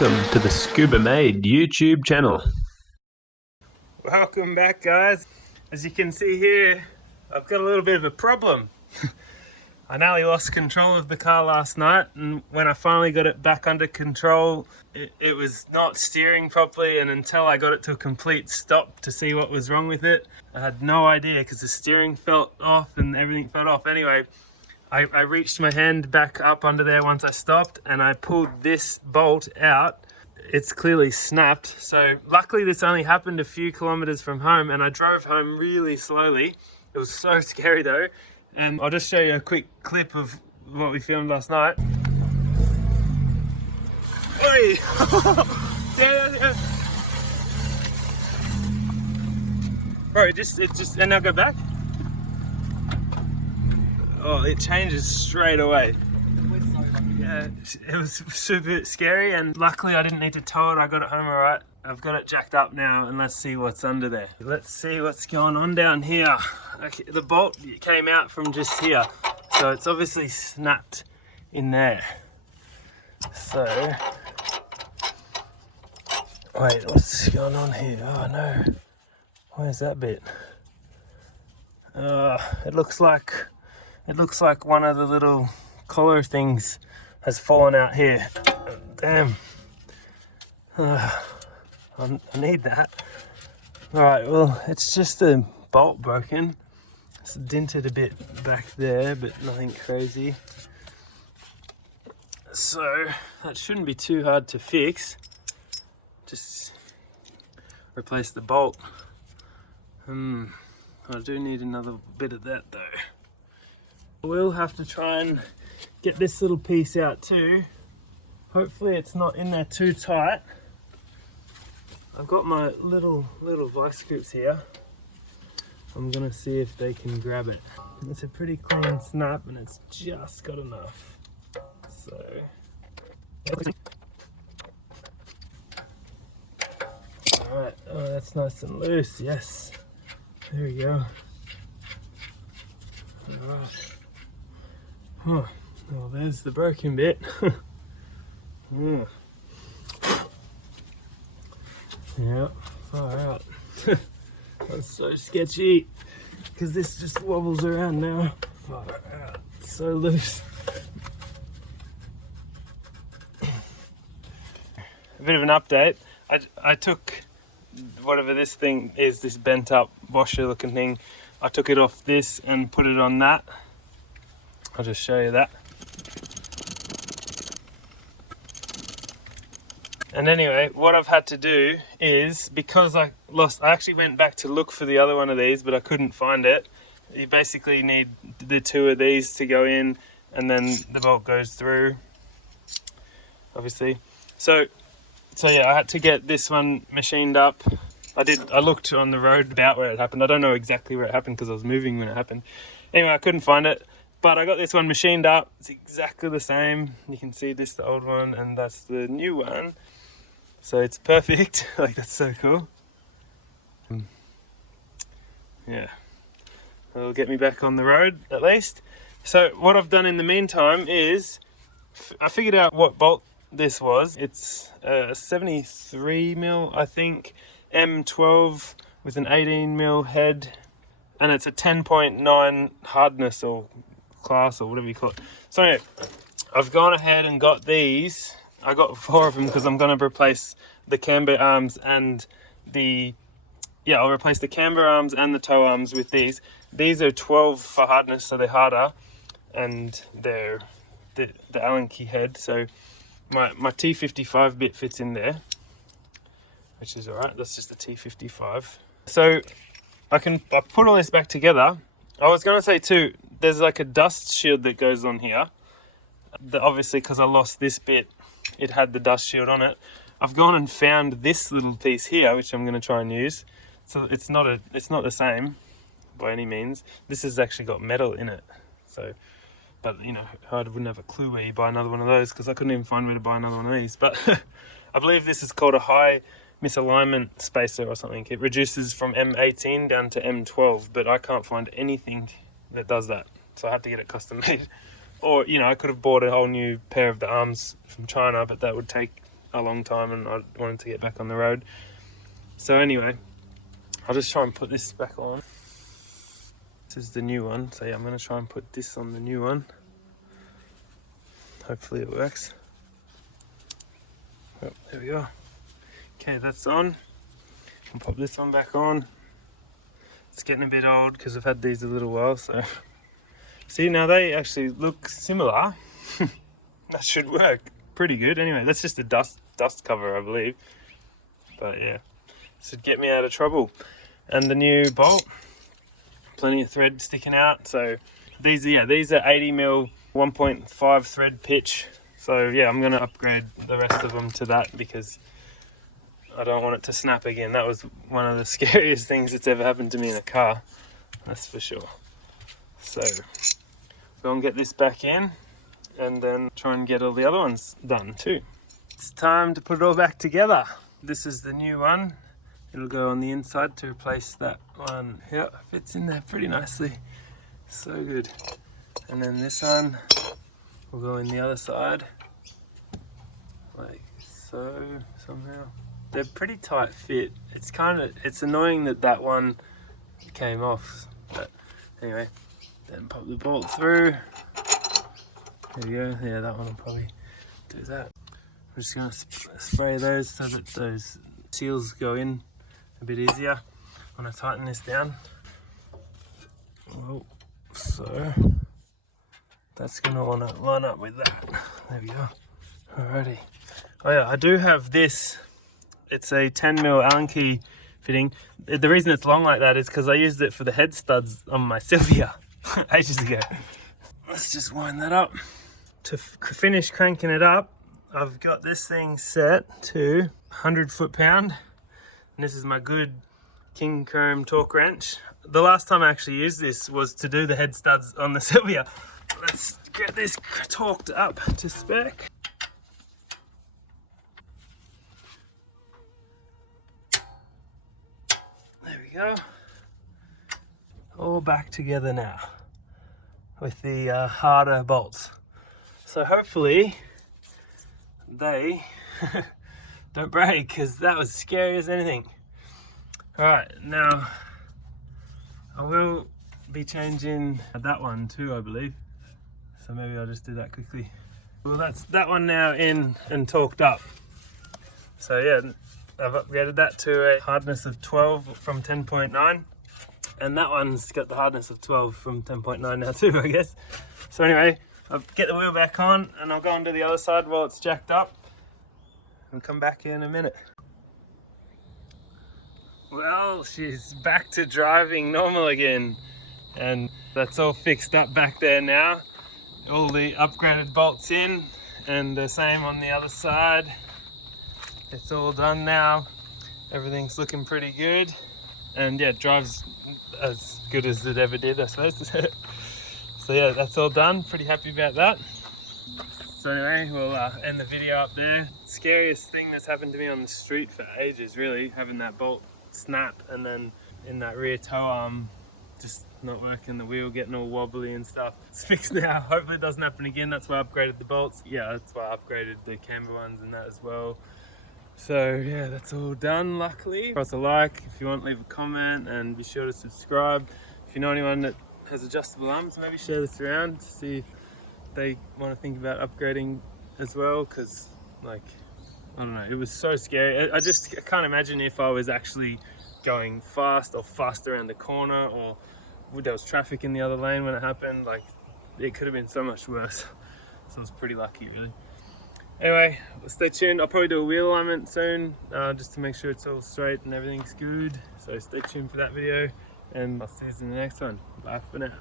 Welcome to the Scuba Made YouTube channel. Welcome back, guys. As you can see here, I've got a little bit of a problem. I nearly lost control of the car last night, and when I finally got it back under control, it was not steering properly, and until I got it to a complete stop to see what was wrong with it, I had no idea because the steering felt off and everything felt off. Anyway, I reached my hand back up under there once I stopped, and I pulled this bolt out. It's clearly snapped. So luckily this only happened a few kilometers from home, and I drove home really slowly. It was so scary though. And I'll just show you a quick clip of what we filmed last night. Oi! Yeah. Bro, it just, and now go back. Oh, it changes straight away. Yeah, it was super scary, and luckily I didn't need to tow it. I got it home all right. I've got it jacked up now, and let's see what's under there. Let's see what's going on down here. Okay, the bolt came out from just here, so it's obviously snapped in there. So, wait, what's going on here? Oh no, where's that bit? It looks like one of the little collar things has fallen out here. Damn. I need that. Alright, well, it's just a bolt broken. It's dented a bit back there, but nothing crazy. So, that shouldn't be too hard to fix. Just replace the bolt. I do need another bit of that though. We'll have to try and get this little piece out too. Hopefully it's not in there too tight. I've got my little vice grips here. I'm gonna see if they can grab it. It's a pretty clean snap, and it's just got enough. So, all right. Oh, that's nice and loose. Yes. There we go. All right. Huh. Well, there's the broken bit. Yeah. Yeah, far out. That's so sketchy because this just wobbles around now. Far out. So loose. A bit of an update. I took whatever this thing is, this bent up washer looking thing. I took it off this and put it on that. I'll just show you that. And anyway, what I've had to do is, because I actually went back to look for the other one of these, but I couldn't find it. You basically need the two of these to go in, and then the bolt goes through, obviously. So yeah, I had to get this one machined up. I looked on the road about where it happened. I don't know exactly where it happened because I was moving when it happened. Anyway, I couldn't find it. But I got this one machined up. It's exactly the same. You can see this, the old one, and that's the new one. So it's perfect. Like, that's so cool. Yeah. It'll get me back on the road, at least. So what I've done in the meantime is, I figured out what bolt this was. It's a 73mm, I think, M12 with an 18mm head. And it's a 10.9 hardness or class or whatever you call it. So anyway, I've gone ahead and got these. I got 4 of them because I'm going to replace the camber arms and I'll replace the camber arms and the tow arms with these. These are 12 for hardness, so they're harder, and they're the Allen key head. So my T55 bit fits in there, which is alright. That's just the T55. So I put all this back together. I was going to say too, there's like a dust shield that goes on here. Obviously, because I lost this bit, it had the dust shield on it. I've gone and found this little piece here, which I'm going to try and use. So it's not the same by any means. This has actually got metal in it. So, but you know, I wouldn't have a clue where you buy another one of those because I couldn't even find where to buy another one of these. But I believe this is called a high misalignment spacer or something. It reduces from M18 down to M12, but I can't find anything that does that. So I had to get it custom made. Or, you know, I could have bought a whole new pair of the arms from China, but that would take a long time and I wanted to get back on the road. So anyway, I'll just try and put this back on. This is the new one, so yeah, I'm going to try and put this on the new one. Hopefully it works. Oh, there we go. Okay, that's on. I'll pop this one back on. It's getting a bit old because I've had these a little while, so. See, now they actually look similar. That should work pretty good. Anyway, that's just a dust cover, I believe. But yeah, this should get me out of trouble. And the new bolt, plenty of thread sticking out. So these are 80mm 1.5 thread pitch. So yeah, I'm gonna upgrade the rest of them to that because I don't want it to snap again. That was one of the scariest things that's ever happened to me in a car, that's for sure. So we'll go and get this back in and then try and get all the other ones done too. It's time to put it all back together. This is the new one. It'll go on the inside to replace that one. Yeah, fits in there pretty nicely. So good. And then this one will go in the other side, like so, somehow. They're pretty tight fit. It's annoying that one came off, but anyway, then pop the bolt through. There you go. Yeah, that one will probably do that. I'm just gonna spray those so that those seals go in a bit easier. I'm gonna tighten this down. Oh, so that's gonna want to line up with that. There we go. Alrighty. Oh yeah, I do have this. It's a 10mm Allen key fitting. The reason it's long like that is because I used it for the head studs on my Sylvia ages ago. Let's just wind that up. To finish cranking it up, I've got this thing set to 100 foot-pound. And this is my good King Chrome torque wrench. The last time I actually used this was to do the head studs on the Sylvia. Let's get this torqued up to spec. There we go. All back together now with the harder bolts. So hopefully they don't break, because that was scary as anything. Alright, now I will be changing that one too, I believe. So maybe I'll just do that quickly. Well, that's that one now in and torqued up. So yeah, I've upgraded that to a hardness of 12 from 10.9. And that one's got the hardness of 12 from 10.9 now too, I guess. So anyway, I'll get the wheel back on and I'll go on to the other side while it's jacked up and come back in a minute. Well, she's back to driving normal again, and that's all fixed up back there now. All the upgraded bolts in, and the same on the other side. It's all done now. Everything's looking pretty good, and yeah, it drives as good as it ever did, I suppose. So yeah, that's all done. Pretty happy about that. So anyway, we'll end the video up there. Scariest thing that's happened to me on the street for ages, really, having that bolt snap and then in that rear tow arm just not working, the wheel getting all wobbly and stuff. It's fixed now. Hopefully it doesn't happen again. That's why I upgraded the bolts. Yeah, that's why I upgraded the camber ones and that as well. So yeah, that's all done, luckily. Press a like if you want, leave a comment, and be sure to subscribe. If you know anyone that has adjustable arms, maybe share this around to see if they want to think about upgrading as well, because like, I don't know, it was so scary. I can't imagine if I was actually going fast or fast around the corner, or there was traffic in the other lane when it happened. Like, it could have been so much worse. So I was pretty lucky, really. Anyway, stay tuned. I'll probably do a wheel alignment soon, just to make sure it's all straight and everything's good. So stay tuned for that video, and I'll see you in the next one. Bye for now.